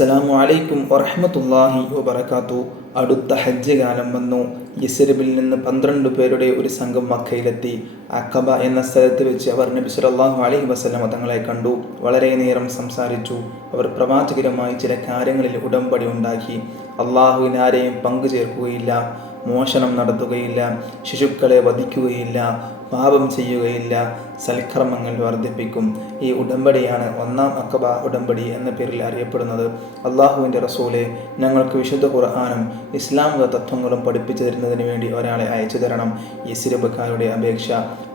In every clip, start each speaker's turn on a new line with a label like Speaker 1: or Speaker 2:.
Speaker 1: അസ്സലാമു അലൈക്കും വറഹമത്തല്ലാഹി വബർക്കാത്തു അടുത്ത ഹജ്ജ് കാലം വന്നു. യസരബിൽ നിന്ന് പന്ത്രണ്ട് പേരുടെ ഒരു സംഘം മക്കയിലെത്തി. അക്കബ എന്ന സ്ഥലത്ത് വെച്ച് അവർ നബി സുലല്ലാഹു അലൈഹി വസ്ലം തങ്ങളെ കണ്ടു. വളരെ നേരം സംസാരിച്ചു. അവർ പ്രവാചകരുമായി ചില കാര്യങ്ങളിൽ ഉടമ്പടി ഉണ്ടാക്കി. അള്ളാഹുവിനാരെയും പങ്കു ചേർക്കുകയില്ല മോഷണം നടത്തുകയില്ല. ശിശുക്കളെ വധിക്കുകയില്ല. പാപം ചെയ്യുകയില്ല. സൽക്കർമ്മങ്ങൾ വർദ്ധിപ്പിക്കും. ഈ ഉടമ്പടിയാണ് ഒന്നാം അക്കബ ഉടമ്പടി എന്ന പേരിൽ അറിയപ്പെടുന്നത്. അള്ളാഹുവിന്റെ റസൂലെ ഞങ്ങൾക്ക് വിശുദ്ധ ഖുർആാനും ഇസ്ലാമിക തത്വങ്ങളും പഠിപ്പിച്ചു തരുന്നതിന് വേണ്ടി ഒരാളെ അയച്ചു തരണം. ഈ സിരബക്കാരുടെ അപേക്ഷ.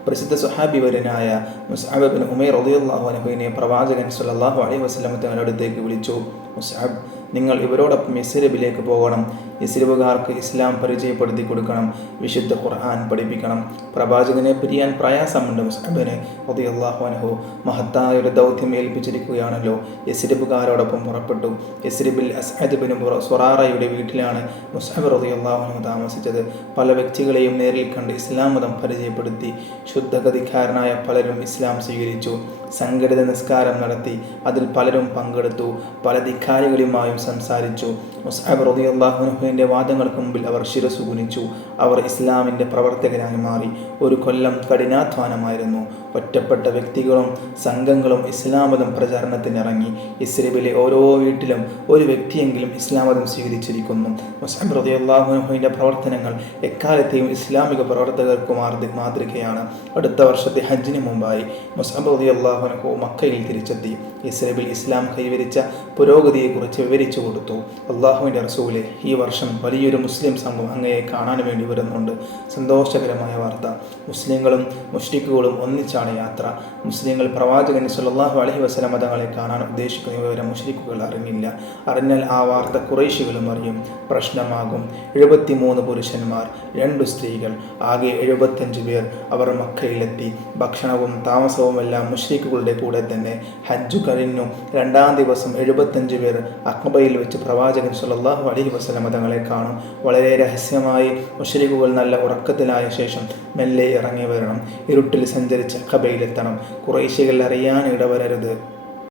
Speaker 1: പ്രസിദ്ധ സുഹാബിവരനായ മുസ്അബ് ബിൻ ഉമൈർ അൻഹുവിനെ പ്രവാചകൻ സല്ലല്ലാഹു അലൈഹി വസ്ലം തങ്ങളുടെ അടുത്തേക്ക് വിളിച്ചു. മുസ്അബ് നിങ്ങൾ ഇവരോടൊപ്പം ഇസ്രബിലേക്ക് പോകണം. ഇസ്രബുകാർക്ക് ഇസ്ലാം പരിചയപ്പെടുത്തി കൊടുക്കണം. വിശുദ്ധ ഖുർആൻ പഠിപ്പിക്കണം. പ്രവാചകനെ പിരിയാൻ പ്രയാസമുണ്ട്. മുസ്അബിനെ റളിയല്ലാഹു അൻഹു മഹത്തായ ഒരു ദൗത്യം ഏൽപ്പിച്ചിരിക്കുകയാണല്ലോ. ഇസ്രബുകാരോടൊപ്പം പുറപ്പെട്ടു. ഇസ്രബിൽ അസ്അദ് ബിൻ സൊറാറയുടെ വീട്ടിലാണ് മുസ്അബ് റളിയല്ലാഹു അൻഹു താമസിച്ചത്. പല വ്യക്തികളെയും നേരിൽ കണ്ട് ഇസ്ലാം മതം പരിചയപ്പെടുത്തി ശുദ്ധഗതിക്കാരനായ പലരും ഇസ്ലാം സ്വീകരിച്ചു. സംഘടിത നിസ്കാരം നടത്തി. അതിൽ പലരും പങ്കെടുത്തു. പല ധിക്കാരികളുമായും സംസാരിച്ചു. മുസ്അബ് റളിയല്ലാഹുവിന്റെ വാദങ്ങൾക്ക് മുമ്പിൽ അവർ ശിരസുകുനിച്ചു അവർ ഇസ്ലാമിന്റെ പ്രവർത്തകരായി മാറി. ഒരു കൊല്ലം കഠിനാധ്വാനമായിരുന്നു. ഒറ്റപ്പെട്ട വ്യക്തികളും സംഘങ്ങളും ഇസ്ലാം മതം പ്രചാരണത്തിനിറങ്ങി. ഇസ്രേബിലെ ഓരോ വീട്ടിലും ഒരു വ്യക്തിയെങ്കിലും ഇസ്ലാം മതം സ്വീകരിച്ചിരിക്കുന്നു. മുസ്ലിം റളിയല്ലാഹുവിന്റെ പ്രവർത്തനങ്ങൾ എക്കാലത്തെയും ഇസ്ലാമിക പ്രവർത്തകർക്ക് മാതൃകയാണ്. അടുത്ത വർഷത്തെ ഹജ്ജിന് മുമ്പായി മുസ്ലിം റളിയല്ലാഹുവിനഹു മക്കയിൽ തിരിച്ചെത്തി. ഇസ്രേബിൽ ഇസ്ലാം കൈവരിച്ച പുരോഗതിയെക്കുറിച്ച് വിവരിച്ചു കൊടുത്തു. അള്ളാഹുവിന്റെ റസൂലെ ഈ വർഷം വലിയൊരു മുസ്ലിം സംഘം അങ്ങയെ കാണാൻ വേണ്ടി വരുന്നുണ്ട്. സന്തോഷകരമായ വാർത്ത. മുസ്ലിങ്ങളും മുഷ്ടിക്കുകളും ഒന്നിച്ചാണ് യാത്ര. മുസ്ലിങ്ങൾ പ്രവാചകൻ സുല്ലാഹു അലഹി വസല്ലമ തങ്ങളെ കാണാൻ ഉദ്ദേശിക്കുന്ന വിവരം മുഷ്രിഖുകൾ അറിഞ്ഞില്ല. അറിഞ്ഞാൽ ആ വാർത്ത കുറേശികളും അറിയും. പ്രശ്നമാകും. എഴുപത്തിമൂന്ന് പുരുഷന്മാർ രണ്ട് സ്ത്രീകൾ ആകെ എഴുപത്തഞ്ച് പേർ അവർ മക്കയിലെത്തി. ഭക്ഷണവും താമസവും എല്ലാം മുഷ്രിഖുകളുടെ കൂടെ തന്നെ. ഹജ്ജ് കഴിഞ്ഞു. രണ്ടാം ദിവസം എഴുപത്തഞ്ച് പേർ അക്ബയിൽ വെച്ച് പ്രവാചകൻ സുല്ലാഹു അലഹി വസല്ലമ തങ്ങളെ കാണും. വളരെ രഹസ്യമായി മുഷരിക്കുകൾ നല്ല ഉറക്കത്തിലായ ശേഷം മെല്ലെ ഇറങ്ങി വരണം. ഇരുട്ടിൽ സഞ്ചരിച്ച് അക്കബയിലെത്തണം കുറേശ്ശികൾ അറിയാൻ ഇടവരരുത്